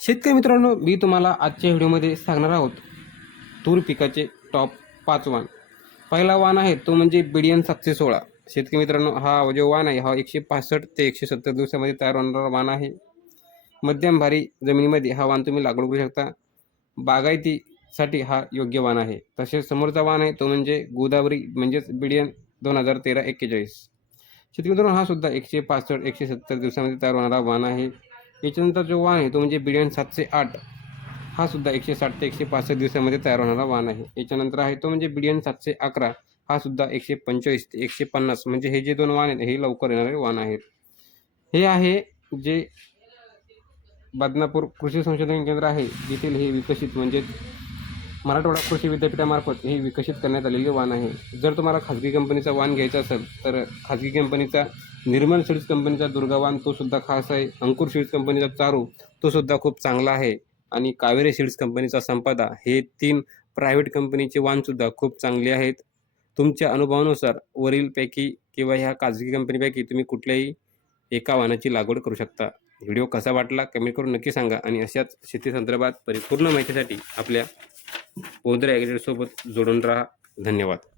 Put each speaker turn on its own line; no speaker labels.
शेतकरी मित्रांनो मी तुम्हाला आजच्या व्हिडिओमध्ये सांगणार आहोत तूर पिकाचे टॉप पाच वाण. पहिला वाण आहे तो म्हणजे बिडियन सातशे सोळा. शेतकरी मित्रांनो हा जो वाण आहे हा एकशे पासष्ट ते एकशे सत्तर दिवसामध्ये तयार होणारा वाण आहे. मध्यम भारी जमिनीमध्ये हा वाण तुम्ही लागवड करू शकता. बागायतीसाठी हा योग्य वाण आहे. तसेच समोरचा वाण आहे तो म्हणजे गोदावरी म्हणजेच बिडियन दोन हजार तेरा एक्केचाळीस. शेतकरी मित्रांनो हा सुद्धा एकशे पासष्ट एकशे सत्तर दिवसामध्ये तयार होणारा वाण आहे. याच्यानंतर जो वाण आहे तो म्हणजे बिडियन सातशे आठ हा सुद्धा एकशे साठ ते एकशे पासष्ट दिवसामध्ये तयार होणारा वाण आहे. याच्यानंतर आहे तो म्हणजे बिडियन सातशे अकरा हा सुद्धा एकशे पंचेचाळीस ते एकशे पन्नास म्हणजे हे जे दोन वाहन आहेत हे लवकर येणारे वाण आहेत. हे आहे जे बदनापूर कृषी संशोधन केंद्र आहे येथील हे विकसित म्हणजे मराठवाडा कृषी विद्यापीठामार्फत हे विकसित करण्यात आलेले वाण आहे. जर तुम्हाला खाजगी कंपनीचा वाण घ्यायचा असेल तर खाजगी कंपनीचा निर्मल सीड्स कंपनीचा दुर्गावान तो सुद्धा खास आहे. अंकुर सीड्स कंपनीचा चारू तो सुद्धा खूप चांगला आहे. आणि कावेरी सीड्स कंपनीचा संपदा हे तीन प्रायव्हेट कंपनीचे वाणसुद्धा खूप चांगले आहेत. तुमच्या अनुभवानुसार वरीलपैकी किंवा ह्या खाजगी कंपनीपैकी तुम्ही कुठल्याही एका वाहनाची लागवड करू शकता. व्हिडिओ कसा वाटला कमेंट करून नक्की सांगा आणि अशाच शेती संदर्भात परिपूर्ण माहितीसाठी आपल्या ओद्रे ॲग्रेडसोबत जोडून राहा. धन्यवाद.